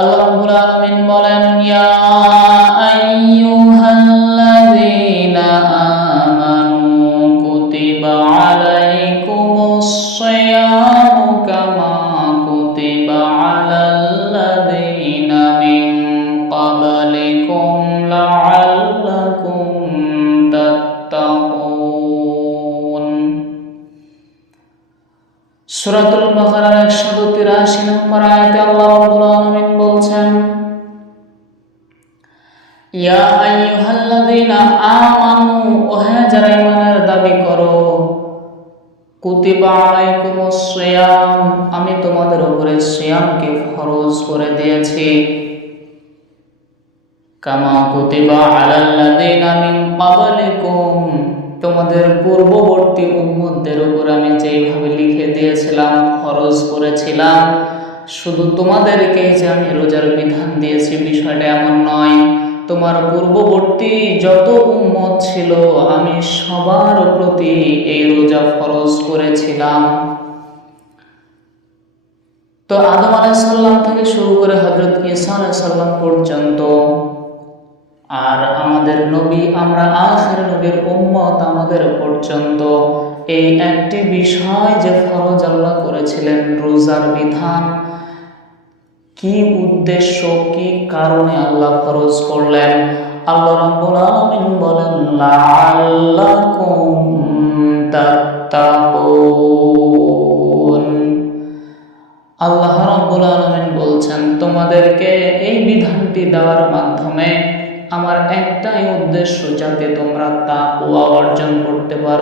আল্লাহ রাব্বুল আলামিন বলেন, ইয়া আইয়ুহাল্লাযীনা আমানু কুতিবা আলাইকুমুস সিয়ামু কামা কুতিবা আলাল্লাযীনা মিন ক্বাবলিকুম লাআল্লাকুম তাত্তাকুন। সূরাতুল বাকারার 183 নম্বর আয়াতে আল্লাহ রাব্বুল আলামিন বলছেন, ইয়া আইয়ুহাল্লাযীনা আমানু, ওহে যারা ঈমানের দাবি করো, কুতিবা আলাইকুমুস সিয়াম, আমি তোমাদের উপরে সিয়ামকে ফরজ করে দিয়েছি, কামা কুতিবা আলাল্লাযীনা মিন ক্বাবলিকুম, তোমাদের পূর্ববর্তী উম্মতদের উপর আমি যেভাবে লিখে দিয়েছিলাম, ফরজ করেছিলাম, শুধু তোমাদেরকে যে আমি রোজার বিধান দিয়েছি বিষয়টা এমন নয়, তোমার পূর্ববর্তী যত উম্মত ছিল আমি সবার প্রতি এই রোজা ফরজ করেছিলাম। তো আদম আলাইহিস সালাম থেকে শুরু করে হযরত ঈসা আলাইহিস সালাম পর্যন্ত, আর আমাদের নবী, আমরা আখির নবীর উম্মত, আমাদের পর্যন্ত এই একটি বিষয় যে ফরজ আল্লাহ করেছিলেন, রোজার বিধান, কি উদ্দেশ্য, কি কারণে আল্লাহ ফরজ করলেন? আল্লাহ রাব্বুল আলামিন বলেন, লাআল্লাকুম তাত্তাকুন। আল্লাহ রাব্বুল আলামিন বলছেন, তোমাদেরকে এই বিধানটি দেওয়ার মাধ্যমে আমার একটাই উদ্দেশ্য, যাতে তোমরা তাকওয়া অর্জন করতে পারো।